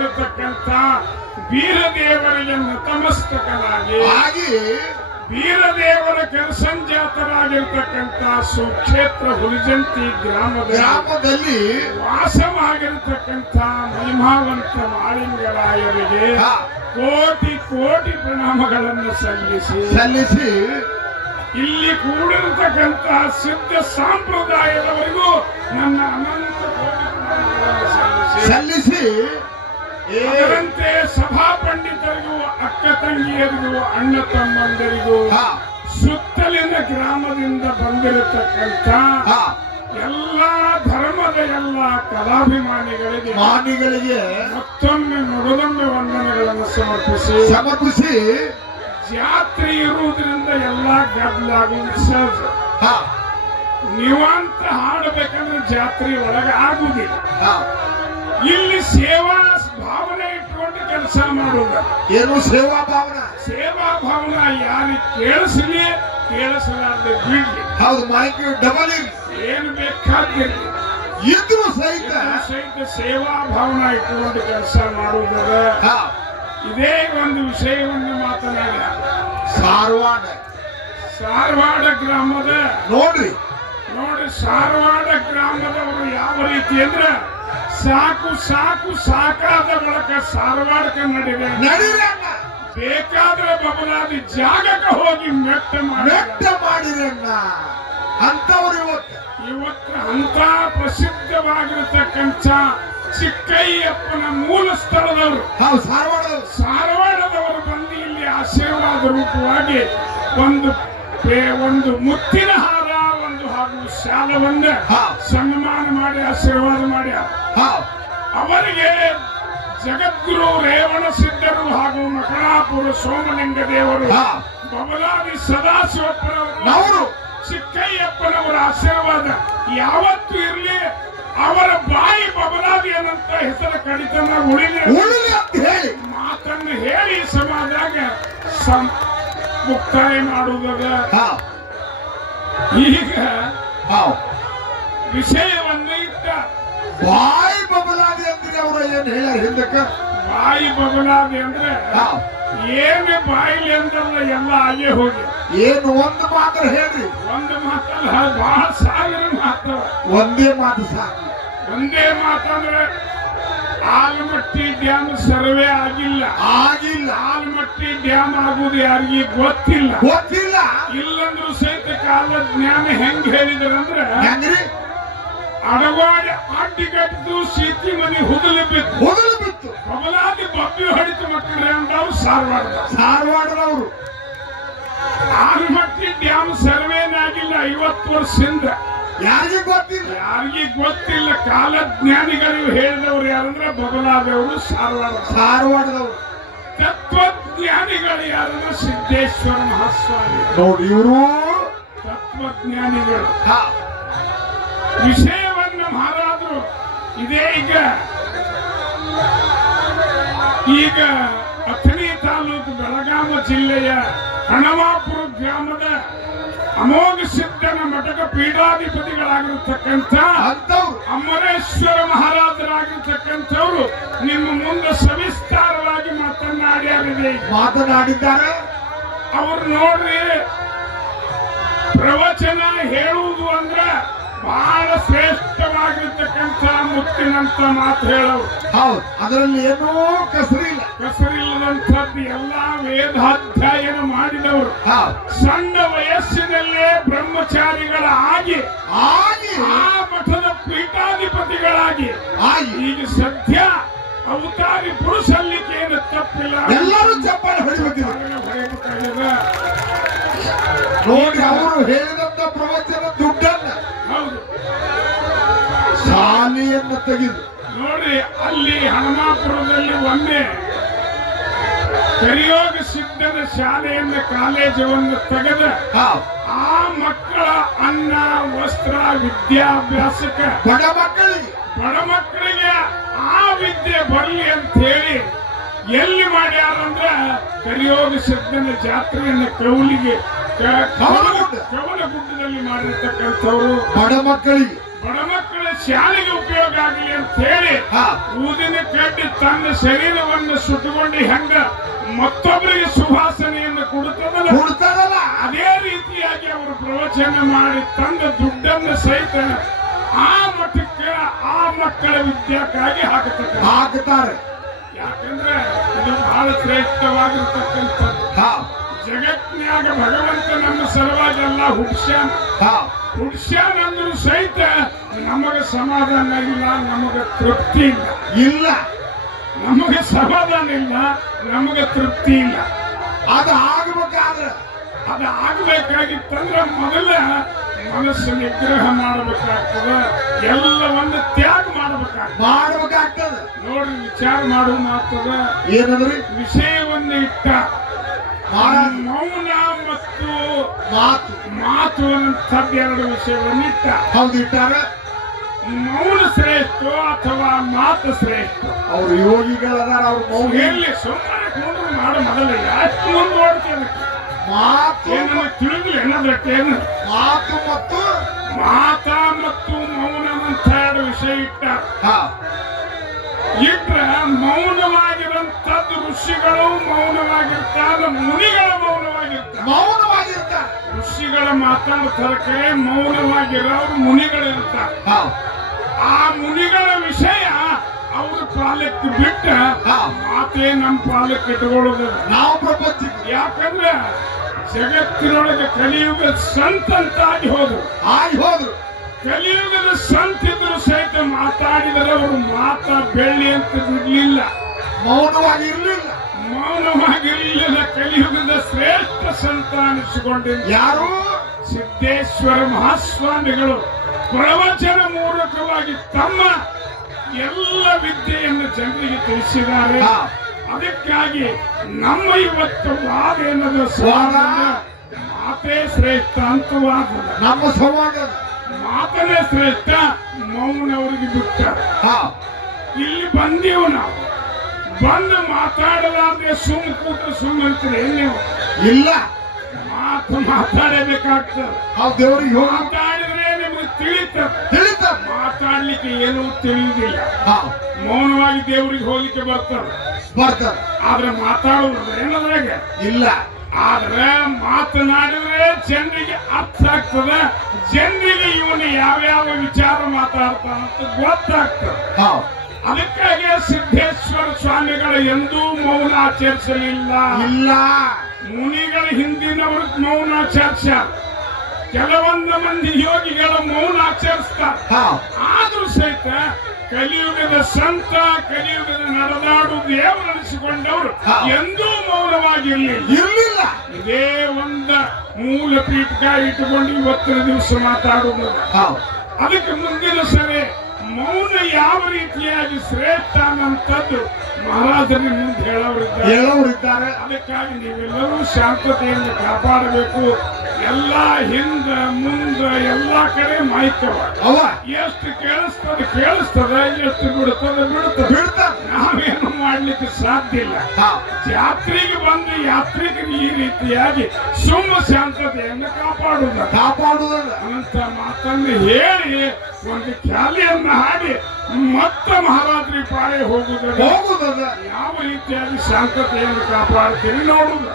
ಆಗಿರತಕ್ಕಂಥ ವೀರದೇವರಿಗೆ ನತಮಸ್ತಕನಾಗಿ ಆಗಿ ವೀರದೇವರ ಕೆಲಸಂಜಾತರಾಗಿರ್ತಕ್ಕಂಥ ಸುಕ್ಷೇತ್ರ ಹುಲಿಜಂತಿ ಗ್ರಾಮದ ಗ್ರಾಮದಲ್ಲಿ ವಾಸವಾಗಿರತಕ್ಕಂಥ ಮಹಿಮಾವಂತ ಮಾಳಿಂಗರಾಯರಿಗೆ ಕೋಟಿ ಕೋಟಿ ಪ್ರಣಾಮಗಳನ್ನು ಸಲ್ಲಿಸಿ ಸಲ್ಲಿಸಿ ಇಲ್ಲಿ ಕೂಡಿರತಕ್ಕಂತಹ ಸಿದ್ಧ ಸಂಪ್ರದಾಯದವರೆಗೂ ನನ್ನ ಅನಂತ ಕೋಟಿ ಪ್ರಣಾಮಗಳನ್ನು ಸಲ್ಲಿಸಿ ಅದರಂತೆ ಸಭಾ ಪಂಡಿತರಿಗೂ ಅಕ್ಕ ತಂಗಿಯರಿಗೂ ಅಣ್ಣ ತಮ್ಮಂದರಿಗೂ ಸುತ್ತಲಿನ ಗ್ರಾಮದಿಂದ ಬಂದಿರತಕ್ಕಂಥ ಎಲ್ಲಾ ಧರ್ಮದ ಎಲ್ಲ ಕಲಾಭಿಮಾನಿಗಳಿಗೆ ಮಾನಿಗಳಿಗೆ ಮತ್ತೊಮ್ಮೆ ಮಗದೊಮ್ಮೆ ವಂದನೆಗಳನ್ನು ಸಮರ್ಪಿಸಿ. ಸಮರ್ಪಿಸಿ. ಜಾತ್ರೆ ಇರುವುದರಿಂದ ಎಲ್ಲಾ ಗದ್ದಲಾಗುವುದು ಸಹಜ ಹಾ, ನೀವಂತ ಹಾಡಬೇಕಂದ್ರೆ ಜಾತ್ರೆ ಒಳಗೆ ಆಗುವುದಿಲ್ಲ. ಇಲ್ಲಿ ಸೇವಾ ಕೆಲಸ ಮಾಡೋಣ ಏನು ಸೇವಾ ಭಾವನಾ? ಸೇವಾ ಭಾವನೆ ಯಾರಿಗೆ ಕೇಳಿಸಲಿ ಕೇಳಿಸಲಾರದೆ ಬಿಡ್ಲಿ ಹೌದು ಮಾಹಿತಿ ಡಬಲ್ ಇರ್ಲಿ. ಏನು ಬೇಕಾಗಿರ್ಲಿ. ಇದ್ರು ಸಹಿತ ಸಹಿತ ಸೇವಾ ಭಾವನೆ ಇಟ್ಟುಕೊಂಡು ಕೆಲಸ ಮಾಡುವುದರ ಇದೇ ಒಂದು ವಿಷಯವನ್ನು ಮಾತನಾಡ. ಸಾರವಾಡ. ಸಾರವಾಡ ಗ್ರಾಮದ ನೋಡ್ರಿ. ನೋಡಿ ಸಾರವಾಡ ಗ್ರಾಮದವರು ಯಾವ ರೀತಿ ಅಂದ್ರೆ ಸಾಕು ಸಾಕು ಸಾಕಾದ ಬಳಕ ಸಾರವಾಡಕ್ಕೆ ನಡಿವೆ ಬೇಕಾದ್ರೆ ಬಬಲಾದಿ ಜಾಗಕ್ಕೆ ಹೋಗಿ ಮೆಟ್ಟ ಮೆಟ್ಟ ಮಾಡಿರಿ ಅಣ್ಣ ಅಂತವ್ರು ಇವತ್ತು. ಇವತ್ತು ಅಂತ ಪ್ರಸಿದ್ಧವಾಗಿರತಕ್ಕಂಥ ಚಿಕ್ಕಯ್ಯಪ್ಪನ ಮೂಲ ಸ್ಥಳದವರು. ಹೌದು ಧಾರವಾಡದವ್ರು ಸಾರವಾಡದವರು ಬಂದು ಇಲ್ಲಿ ಆಶೀರ್ವಾದ ರೂಪವಾಗಿ ಒಂದು ಒಂದು ಮುತ್ತಿನ ಹಾರ ಹಾ. ಸನ್ಮಾನ ಮಾಡಿ ಆಶೀರ್ವಾದ ಮಾಡಿ. ಹಾ, ಅವರಿಗೆ ಜಗದ್ಗುರು ರೇವಣ ಸಿದ್ಧರು ಹಾಗೂ ಮಕರಾಪುರ ಸೋಮಲಿಂಗ ದೇವರು ಹಾ. ಬಬಲಾದಿ ಸದಾಶಿವಪ್ಪನವರು ನವರು. ಚಿಕ್ಕಯ್ಯಪ್ಪನವರ ಆಶೀರ್ವಾದ ಯಾವತ್ತೂ ಇರಲಿ. ಅವರ ಬಾಯಿ ಬಬಲಾದಿ ಅನ್ನಂತ ಹೆಸರು ಕಡಿತನ ಉಳಿಲಿ. ಉಳಿಲಿ ಅಂತ ಹೇಳಿ. ಮಾತನ್ನು ಹೇಳಿ ಸಮಾಜಾಗ ಮುಕ್ತಾಯ ಮಾಡುವಾಗ ಈಗ. ವಿಷಯವನ್ನು ಇಟ್ಟ ಬಾಯಿ ಬಬಲಾದಿ ಅಂದ್ರೆ ಅವ್ರು ಏನ್ ಹೇಳ್ಯಾರ ಹಿಂದಕ್ಕ? ಬಾಯಿ ಬಬಲಾದಿ ಅಂದ್ರೆ ಏನು ಬಾಯಿಲಿ ಅಂದ್ರಲ್ಲ ಎಲ್ಲ ಆಗೇ ಹೋಗಿ. ಏನು ಒಂದು ಮಾತ್ರ ಹೇಳ್ರಿ. ಒಂದು ಮಾತಲ್ಲ ಬಹಳ ಸಾವಿರ ಮಾತವ ಒಂದೇ ಮಾತು ಸಾಕು. ಒಂದೇ ಮಾತಂದ್ರೆ ಆಲಮಟ್ಟಿ ಡ್ಯಾಮ್ ಸರ್ವೆ ಆಗಿಲ್ಲ. ಆಗಿಲ್ಲ. ಆಲ್ಮಟ್ಟಿ ಡ್ಯಾಮ್ ಆಗುವುದು ಯಾರಿಗೆ ಗೊತ್ತಿಲ್ಲ. ಗೊತ್ತಿಲ್ಲ. ಇಲ್ಲಂದ್ರೂ ಸಹಿತ ಕಾಲ ಜ್ಞಾನ ಹೆಂಗ್ ಹೇಳಿದ್ರಂದ್ರೆ ಅಡವಾಡಿ ಅಡ್ಡಿಗಟ್ಟು ಸೀತಿ ಮನೆ ಹುದಲು ಬಿತ್ತು. ಹುದಲು ಬಿತ್ತು. ಕಮಲಾದಿ ಬಬ್ಬಿ ಹೊಡಿತು ಮಕ್ಕಳೇ ಅಂದವ್ರು ಸಾರವಾಡ ಧಾರವಾಡದವರು ಆಲ್ಮಟ್ಟಿ ಡ್ಯಾಮ್ ಸರ್ವೇನಾಗಿಲ್ಲ ಐವತ್ತು ವರ್ಷದಿಂದ. ಯಾರಿಗೂ ಗೊತ್ತಿಲ್ಲ. ಯಾರಿಗೆ ಗೊತ್ತಿಲ್ಲ. ಕಾಲ ಜ್ಞಾನಿಗಳು ಹೇಳಿದವರು ಯಾರಂದ್ರೆ ಬಗಲಾದವರು ಸಾರವಾಡ ಸಾರವಾಡದವರು ತತ್ವಜ್ಞಾನಿಗಳು ಯಾರಂದ್ರೆ ಸಿದ್ದೇಶ್ವರ ಮಹಾಸ್ವಾಮಿ. ನೋಡಿ ಇವರು ತತ್ವಜ್ಞಾನಿಗಳು. ವಿಷಯವನ್ನ ಮಹಾರಾಜರು ಇದೇ ಈಗ. ಈಗ ಅಥಣಿ ತಾಲೂಕು ಬೆಳಗಾವಿ ಜಿಲ್ಲೆಯ ಹಣವಾಪುರ ಗ್ರಾಮದ ಅಮೋಘ ಸಿದ್ಧನ ಮಠದ ಪೀಠಾಧಿಪತಿಗಳಾಗಿರ್ತಕ್ಕಂಥ ಅಮರೇಶ್ವರ ಮಹಾರಾಜರಾಗಿರ್ತಕ್ಕಂಥವ್ರು ನಿಮ್ಮ ಮುಂದೆ ಸವಿಸ್ತಾರವಾಗಿ ಮಾತನಾಡ್ಯಾರಿದೆ. ಮಾತನಾಡಿದ್ದಾರೆ? ಅವ್ರು ನೋಡ್ರಿ ಪ್ರವಚನ ಹೇಳುವುದು ಮುತ್ತಿನಂತ ಮಾತು ಹೇಳೋ ಹೌದು ಅದರಲ್ಲಿ ಏನೂ ಕಸರಿಲ್ಲ. ಹೆಸರಿಲ್ಲದಂಥದ್ದು ಎಲ್ಲಾ ವೇದಾಧ್ಯಯನ ಮಾಡಿದವರು. ಸಣ್ಣ ವಯಸ್ಸಿನಲ್ಲೇ ಬ್ರಹ್ಮಚಾರಿಗಳ ಆಗಿ ಆಗಿ. ಆ ಮಠದ ಪೀಠಾಧಿಪತಿಗಳಾಗಿ. ಆಗಿ. ಈಗ ಸದ್ಯ ಅವತಾರಿ ಪುರುಷಲ್ಲಿಕ್ಕೆ ಏನು ತಪ್ಪಿಲ್ಲ. ಎಲ್ಲರೂ ಚಪ್ಪಾಳೆ ಹೊಡಿಬೇಕಿದೆ ಹೊಡೆಯಬೇಕಾಗಿದೆ. ನೋಡಿ ಅವರು ಹೇಳಿದಂತ ಪ್ರವಚನ ಶಾಲೆಯನ್ನು ತೆಗೆದು ನೋಡಿ ಅಲ್ಲಿ ಹನುಮಾಪುರದಲ್ಲಿ ಒಮ್ಮೆ ಕರಿಯೋಗ ಸಿದ್ಧನ ಶಾಲೆಯನ್ನ ಕಾಲೇಜವನ್ನು ತೆಗೆದ ಆ ಮಕ್ಕಳ ಅನ್ನ ವಸ್ತ್ರ ವಿದ್ಯಾಭ್ಯಾಸಕ್ಕೆ ಬಡ ಮಕ್ಕಳಿಗೆ. ಬಡ ಮಕ್ಕಳಿಗೆ ಆ ವಿದ್ಯೆ ಬರಲಿ ಅಂತ ಹೇಳಿ ಎಲ್ಲಿ ಮಾಡ್ಯಾರಂದ್ರ ಕರಿಯೋಗ ಸಿದ್ಧನ ಜಾತ್ರೆಯನ್ನ ಕೌಲಿಗೆ ಕವಲ ಗುಡ್ಡದಲ್ಲಿ ಮಾಡಿರ್ತಕ್ಕಂಥವ್ರು. ಬಡ ಮಕ್ಕಳಿಗೆ. ಬಡ ಮಕ್ಕಳ ಶಾಲೆಗೆ ಉಪಯೋಗ ಆಗಲಿ ಅಂತ ಹೇಳಿ ಊದಿನ ಕಡ್ಡಿ ತನ್ನ ಶರೀರವನ್ನು ಸುಟ್ಟುಕೊಂಡು ಹೆಂಗ ಮತ್ತೊಬ್ಬರಿಗೆ ಸುವಾಸನೆಯನ್ನು ಕೊಡುತ್ತದಲ್ಲ? ಅದೇ ರೀತಿಯಾಗಿ ಅವರು ಪ್ರವಚನ ಮಾಡಿ ತಂದ ದುಡ್ಡನ್ನು ಸಹಿತ ಆ ಮಠಕ್ಕೆ ಆ ಮಕ್ಕಳ ವಿದ್ಯಾಕ್ಕಾಗಿ ಹಾಕುತ್ತಾರೆ. ಹಾಕುತ್ತಾರೆ. ಯಾಕಂದ್ರೆ ಇದು ಬಹಳ ಶ್ರೇಷ್ಠವಾಗಿರ್ತಕ್ಕಂಥದ್ದು. ಹಾ. ಜಗತ್ನ್ಯಾಗ ಭಗವಂತ ನಮ್ಮ ಸಲುವಾಗಿ ಎಲ್ಲ ಹುಡ್ಸ್ಯಾನ ಹಾ. ಹುಡ್ಸ್ಯಾನಂದ್ರೂ ಸಹಿತ ನಮಗೆ ಸಮಾಧಾನ ಇಲ್ಲ ನಮಗ ತೃಪ್ತಿ ಇಲ್ಲ. ಇಲ್ಲ. ನಮಗೆ ಸಮಾಧಾನ ಇಲ್ಲ ನಮಗೆ ತೃಪ್ತಿ ಇಲ್ಲ. ಅದು ಆಗ್ಬೇಕಾದ್ರೆ. ಅದು ಆಗ್ಬೇಕಾಗಿತ್ತಂದ್ರೆ ಮೊದಲ ಮನಸ್ಸು ನಿಗ್ರಹ ಮಾಡಬೇಕಾಗ್ತದೆ. ಎಲ್ಲವನ್ನು ತ್ಯಾಗ ಮಾಡಬೇಕಾಗ್ತದೆ. ಮಾಡ್ಬೇಕಾಗ್ತದ. ನೋಡ್ರಿ ವಿಚಾರ ಮಾಡುವ ಮಾತದ ಏನಂದ್ರೆ? ವಿಷಯವನ್ನು ಇಟ್ಟ. ಮಾಡ- ಮೌನ ಮತ್ತು ಮಾತು ಮಾತು ಅನ್ನುವಂಥದ್ದು ಎರಡು ವಿಷಯವನ್ನು ಇಟ್ಟ ಹೌದು ಇಟ್ಟಾರ? ಮೌನ ಶ್ರೇಷ್ಠ ಅಥವಾ ಮಾತು ಶ್ರೇಷ್ಠ? ಅವ್ರು ಯೋಗಿಗಳದಾರ ಅವ್ರ ಮೌನ. ಎಲ್ಲಿ ಸುಮ್ಮನೆ ಕೂಡ್ರು ಮಾಡು ಮೊದಲು ಯಾಕೆ ನೋಡ್ತೇನೆ ಮಾತು ಏನನ್ನ ತಿಳಿದ್ಲಿ ಏನದಕ್ಕೇನು ಮಾತು ಮತ್ತು ಮಾತ ಮತ್ತು ಮೌನ ಅಂತ ಎರಡು ವಿಷಯ ಇಟ್ಟ ಋಷಿಗಳು ಮೌನವಾಗಿರ್ತಾರೆ ಮುನಿಗಳ ಮೌನವಾಗಿರ್ತಾರೆ. ಮೌನವಾಗಿರ್ತಾರೆ. ಋಷಿಗಳ ಮಾತಾಡ್ತಾರಕ್ಕೆ ಮೌನವಾಗಿರೋರು ಮುನಿಗಳಿರ್ತಾರೆ. ಆ ಮುನಿಗಳ ವಿಷಯ ಅವ್ರ ಪಾಲಕ್ಕೆ ಬಿಟ್ಟ ಮಾತೇ ನಮ್ಮ ಪಾಲಕ್ಕೆ ಇಟ್ಕೊಳ್ಳೋದು. ನಾವು ಪ್ರಪಂಚ ಯಾಕಂದ್ರೆ ಜಗತ್ತಿನೊಳಗೆ ಕಲಿಯುಗ ಸಂತಂತಾಗಿ ಹೋದ್ರು. ಆಗಿ ಹೋದ್ರು. ಕಲಿಯುಗದ ಸಂತಿದ್ರು ಸಹಿತ ಮಾತಾಡಿದರೆ ಅವರು ಮಾತಾ ಬೆಳ್ಳಿ ಅಂತ ಬಿಡ್ಲಿಲ್ಲ. ಮೌನವಾಗಿ ಇರ್ಲಿಲ್ಲ ಮೌನವಾಗಿರಲಿಲ್ಲ. ಕಲಿಯುಗದ ಶ್ರೇಷ್ಠ ಸಂತ ಅನಿಸಿಕೊಂಡಿದ್ದ ಯಾರು? ಸಿದ್ದೇಶ್ವರ ಮಹಾಸ್ವಾಮಿಗಳು. ಪ್ರವಚನ ಮೂಲಕವಾಗಿ ತಮ್ಮ ಎಲ್ಲ ವಿದ್ಯೆಯನ್ನು ಜನರಿಗೆ ತಿಳಿಸಿದ್ದಾರೆ. ಅದಕ್ಕಾಗಿ ನಮ್ಮ ಇವತ್ತು ವಾದ ಏನದು? ಸ್ವಾದ ಮಾತೇ ಶ್ರೇಷ್ಠ ಅಂತ ವಾದ. ನಮ್ಮ ಸಂವಾದ. ಮಾತನೇ ಶ್ರೇಷ್ಠ ಮೌನವರಿಗೆ ಬಿಟ್ಟ. ಹಾ. ಇಲ್ಲಿ ಬಂದೀವು ನಾವು. ಬಂದು ಮಾತಾಡಲಾರ್ದೆ ಸುಮ್ ಕೂತು ಸುಮ್ ಅಂತೀರಿ ನೀವು? ಇಲ್ಲ. ಮಾತು ಮಾತಾಡಬೇಕಾಗ್ತದೆ. ಆ ದೇವ್ರಿಗೆ ಹೋಗಿ ಮಾತಾಡಿದ್ರೆ ನಿಮಗೆ ತಿಳಿತ. ತಿಳಿತ. ಮಾತಾಡ್ಲಿಕ್ಕೆ ಏನೂ ತಿಳಿದಿಲ್ಲ. ಮೌನವಾಗಿ ದೇವರಿಗೆ ಹೋಗ್ಲಿಕ್ಕೆ ಬರ್ತಾರೆ. ಬರ್ತಾರೆ. ಆದ್ರೆ ಮಾತಾಡೋರು ಏನದ್ರಾಗ? ಇಲ್ಲ. ಆದ್ರೆ ಮಾತನಾಡಿದ್ರೆ ಜನರಿಗೆ ಅರ್ಥ ಆಗ್ತದೆ. ಜನರಿಗೆ ಇವನು ಯಾವ್ಯಾವ ವಿಚಾರ ಮಾತಾಡ್ತಾನಂತ ಗೊತ್ತಾಗ್ತದೆ. ಅದಕ್ಕಾಗಿ ಸಿದ್ದೇಶ್ವರ ಸ್ವಾಮಿಗಳು ಎಂದೂ ಮೌನ ಆಚರಿಸಲಿಲ್ಲ. ಇಲ್ಲ. ಮುನಿಗಳ ಹಿಂದಿನವರು ಮೌನ ಆಚರಿಸ್ಯಾರ ಕೆಲವೊಂದು ಮಂದಿ ಯೋಗಿಗಳು ಮೌನ ಆಚರಿಸ್ತಾರೆ ಆದರೂ ಸಹಿತ ಕಲಿಯುಗದ ಸಂತ ಕಲಿಯುಗದ ನಡೆದಾಡು ದೇವರನಿಸಿಕೊಂಡವರು. ಎಂದೂ ಮೌನವಾಗಿರಲಿಲ್ಲ ಇರಲಿಲ್ಲ. ಇದೇ ಒಂದ ಮೂಲ ಪೀಠ ಇಟ್ಟುಕೊಂಡು ಇವತ್ತಿನ ದಿವಸ ಮಾತಾಡುವುದು. ಅದಕ್ಕೆ ಮುಂದಿನ ಸರಿ ಮೌನ ಯಾವ ರೀತಿಯಾಗಿ ಶ್ರೇಷ್ಠ ಅನ್ನುವಂಥದ್ದು ಮಹಾರಾಜರ ಮುಂದೆ ಹೇಳೋರಿದ್ದಾರೆ ಹೇಳೋರಿದ್ದಾರೆ ಅದಕ್ಕಾಗಿ ನೀವೆಲ್ಲರೂ ಶಾಂತತೆಯನ್ನು ಕಾಪಾಡಬೇಕು. ಎಲ್ಲ ಹಿಂದ ಮುಂದ ಎಲ್ಲ ಕಡೆ ಮಾಹಿತಿ ಅವ ಎಷ್ಟು ಕೇಳಿಸ್ತದೆ ಕೇಳಿಸ್ತದ ಎಷ್ಟು ಬಿಡುತ್ತದೆ ಬಿಡುತ್ತದೆ ಬಿಡ್ತಾರೆ. ನಾವೇನು ಮಾಡ್ಲಿಕ್ಕೆ ಸಾಧ್ಯ ಇಲ್ಲ. ಜಾತ್ರೆಗೆ ಬಂದು ಯಾತ್ರಿಕರು ಈ ರೀತಿಯಾಗಿ ಸುಮ್ಮ ಶಾಂತತೆಯನ್ನು ಕಾಪಾಡುವುದು. ಕಾಪಾಡುವುದಲ್ಲ ಅನಂತ ಮಾತನ್ನು ಹೇಳಿ ಒಂದು ಖ್ಯಾಲಿಯನ್ನು ಹಾಡಿ ಮತ್ತೆ ಮಹಾರಾತ್ರಿ ಪಾಳೆ ಹೋಗುದ ಹೋಗುದ ಯಾವ ರೀತಿಯಾಗಿ ಶಾಂತತೆಯನ್ನು ಕಾಪಾಡ್ತೀರಿ ನೋಡುವುದು.